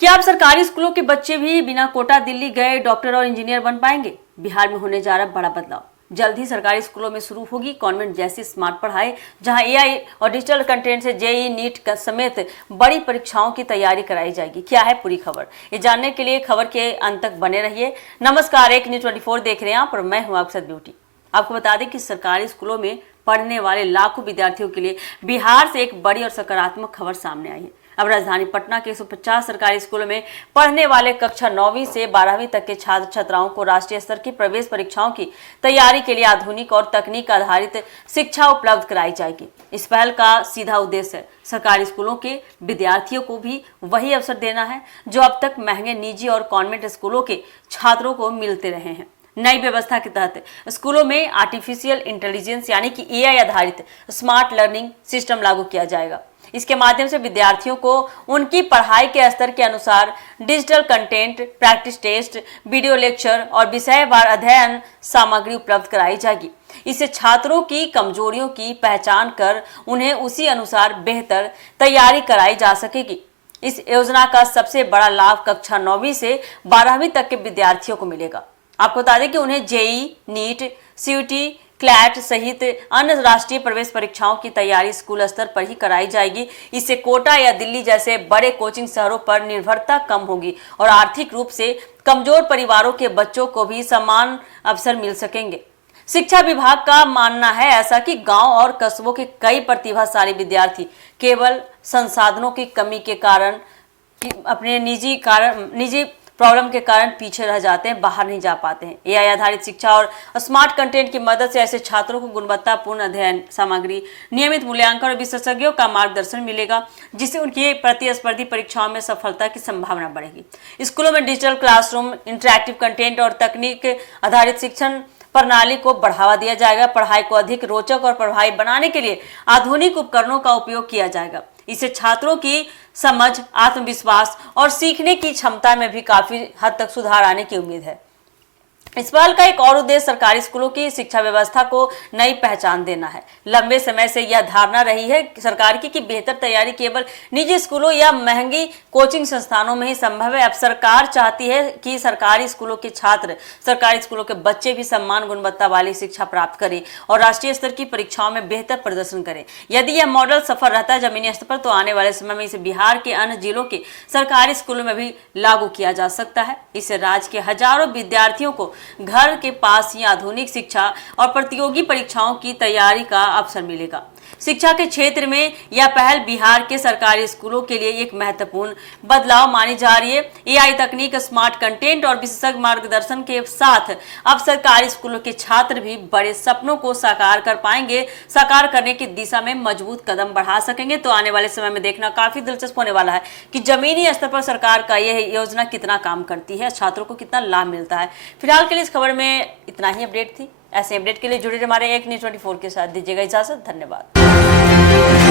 क्या अब सरकारी स्कूलों के बच्चे भी बिना कोटा दिल्ली गए डॉक्टर और इंजीनियर बन पाएंगे? बिहार में होने जा रहा बड़ा बदलाव। जल्द ही सरकारी स्कूलों में शुरू होगी कॉन्वेंट जैसी स्मार्ट पढ़ाई, जहां एआई और डिजिटल कंटेंट से जेईई, नीट समेत बड़ी परीक्षाओं की तैयारी कराई जाएगी। क्या है पूरी खबर, ये जानने के लिए खबर के अंत तक बने रहिए। नमस्कार, एक न्यूज़ 24 देख रहे हैं आप और मैं हूं अक्षत ब्यूटी। आपको बता दें कि सरकारी स्कूलों में पढ़ने वाले लाखों विद्यार्थियों के लिए बिहार से एक बड़ी और सकारात्मक खबर सामने आई है। अब राजधानी पटना के 150 सरकारी स्कूलों में पढ़ने वाले कक्षा 9वीं से 12वीं तक के छात्र छात्राओं को राष्ट्रीय स्तर की प्रवेश परीक्षाओं की तैयारी के लिए आधुनिक और तकनीक आधारित शिक्षा उपलब्ध कराई जाएगी। इस पहल का सीधा उद्देश्य सरकारी स्कूलों के विद्यार्थियों को भी वही अवसर देना है जो अब तक महंगे निजी और कॉन्वेंट स्कूलों के छात्रों को मिलते रहे हैं। नई व्यवस्था के तहत स्कूलों में आर्टिफिशियल इंटेलिजेंस यानी कि एआई आधारित स्मार्ट लर्निंग सिस्टम लागू किया जाएगा। इसके माध्यम से विद्यार्थियों को उनकी पढ़ाई के स्तर के अनुसार digital content, practice test, video lecture और विषयवार अध्ययन सामग्री उपलब्ध कराई जाएगी। इससे छात्रों की कमजोरियों की पहचान कर उन्हें उसी अनुसार बेहतर तैयारी कराई जा सकेगी। इस योजना का सबसे बड़ा लाभ कक्षा 9वीं से 12वीं तक के विद्यार्थियों को मिलेगा। आपको बता दें कि उन्हें जेईई, नीट, सीयूटी, क्लैट सहित अन्य राष्ट्रीय प्रवेश परीक्षाओं की तैयारी स्कूल स्तर पर ही कराई जाएगी। इससे कोटा या दिल्ली जैसे बड़े कोचिंग शहरों पर निर्भरता कम होगी और आर्थिक रूप से कमजोर परिवारों के बच्चों को भी समान अवसर मिल सकेंगे। शिक्षा विभाग का मानना है ऐसा कि गांव और कस्बों के कई प्रतिभाशाली विद्यार्थी केवल संसाधनों की कमी के कारण अपने निजी प्रॉब्लम के कारण पीछे रह जाते हैं, बाहर नहीं जा पाते हैं। एआई आधारित शिक्षा और स्मार्ट कंटेंट की मदद से ऐसे छात्रों को गुणवत्तापूर्ण अध्ययन सामग्री, नियमित मूल्यांकन और विशेषज्ञों का मार्गदर्शन मिलेगा, जिससे उनकी प्रतिस्पर्धी परीक्षाओं में सफलता की संभावना बढ़ेगी। स्कूलों में डिजिटल क्लासरूम, इंटरैक्टिव कंटेंट और तकनीक आधारित शिक्षण प्रणाली को बढ़ावा दिया जाएगा। पढ़ाई को अधिक रोचक और प्रभावी बनाने के लिए आधुनिक उपकरणों का उपयोग किया जाएगा। इससे छात्रों की समझ, आत्मविश्वास और सीखने की क्षमता में भी काफी हद तक सुधार आने की उम्मीद है। इस पहल का एक और उद्देश्य सरकारी स्कूलों की शिक्षा व्यवस्था को नई पहचान देना है। लंबे समय से यह धारणा रही है सरकार की कि बेहतर तैयारी केवल निजी स्कूलों या महंगी कोचिंग संस्थानों में ही संभव है। अब सरकार चाहती है कि सरकारी स्कूलों के छात्र, सरकारी स्कूलों के बच्चे भी समान गुणवत्ता वाली शिक्षा प्राप्त करें और राष्ट्रीय स्तर की परीक्षाओं में बेहतर प्रदर्शन करें। यदि यह मॉडल सफल रहता है जमीनी स्तर पर, तो आने वाले समय में इसे बिहार के अन्य जिलों के सरकारी स्कूलों में भी लागू किया जा सकता है। इससे राज्य के हजारों विद्यार्थियों को घर के पास ही आधुनिक शिक्षा और प्रतियोगी परीक्षाओं की तैयारी का अवसर मिलेगा। शिक्षा के क्षेत्र में यह पहल बिहार के सरकारी स्कूलों के लिए एक महत्वपूर्ण बदलाव मानी जा रही है। एआई तकनीक, स्मार्ट कंटेंट और विशेषज्ञ मार्गदर्शन के साथ अब सरकारी स्कूलों के छात्र भी बड़े सपनों को साकार कर पाएंगे, साकार करने की दिशा में मजबूत कदम बढ़ा सकेंगे। तो आने वाले समय में देखना काफी दिलचस्प होने वाला है कि जमीनी स्तर पर सरकार का यह योजना कितना काम करती है, छात्रों को कितना लाभ मिलता है। फिलहाल के लिए इस खबर में इतना ही अपडेट थी। ऐसे अपडेट के लिए जुड़े हमारे एक न्यूज़ 24 के साथ। दीजिएगा इजाजत। धन्यवाद।